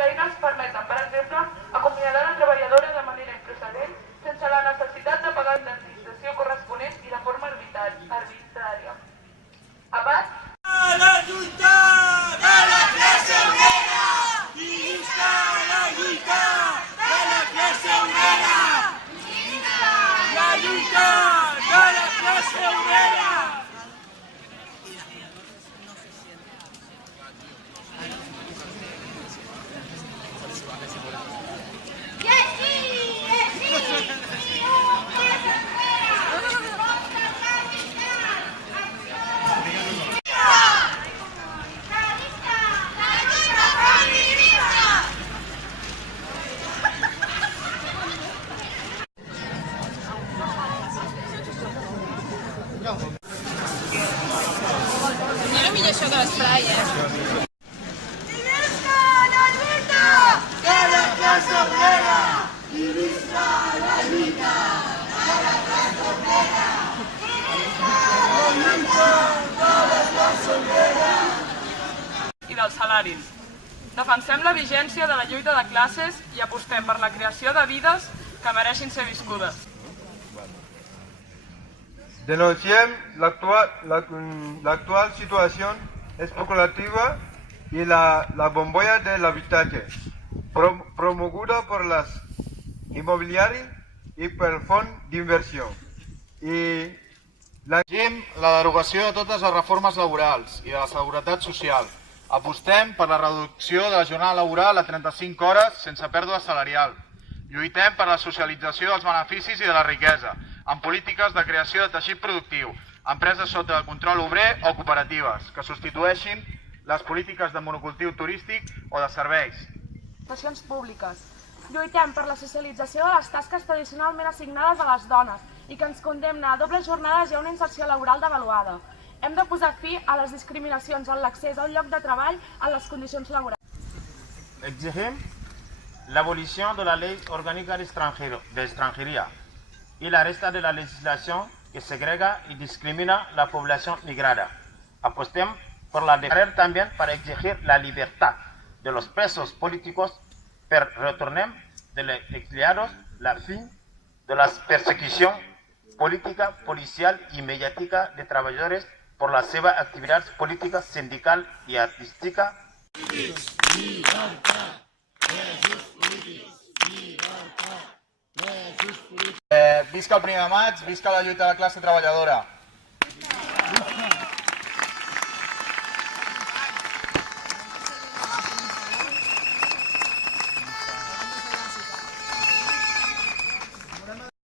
feines permeten, per exemple, acomiadar la treballadora de manera improcedent sense la necessitat de pagar la indemnització corresponent i de forma arbitrària. A part, La lluita de la classe obrera! Visca la lluita de la classe obrera! Visca la lluita de la classe obrera! Era millor això que l'esprai, Visca la lluita de la classe obrera! I visca la lluita de la classe obrera! Visca la lluita de la classe obrera! i dels salaris. Defensem la vigència de la lluita de classes i apostem per la creació de vides que mereixin ser viscudes. Denunciem l'actual situación especulativa y la bombolla del habitatge, promoguda por las inmobiliarias y por el Fons d'Inversió. Exigim la derogació de totes les reformes laborals i de la seguretat social. Apostem per la reducció de la jornada laboral a 35 hores sense pèrdua salarial. Lluitem per la socialització dels beneficis i de la riquesa, amb polítiques de creació de teixit productiu, empreses sota control obrer o cooperatives, que substitueixin les polítiques de monocultiu turístic o de serveis. Administracions públiques. Lluitem per la socialització de les tasques tradicionalment assignades a les dones i que ens condemna a dobles jornades i a una inserció laboral devaluada. Hem de posar fi a les discriminacions en l'accés al lloc de treball en les condicions laborals. Exigim l'abolición de la Ley Orgánica de Extranjería y la resta de la legislación que segrega y discrimina la población migrada. Apostemos por la defensa también para exigir la libertad de los presos políticos, pero retornem de los exiliados, la fin de la persecución política, policial y mediática de trabajadores por la seva actividad política, sindical y artística. Visca el 1 de maig, visca la lluita de la classe treballadora.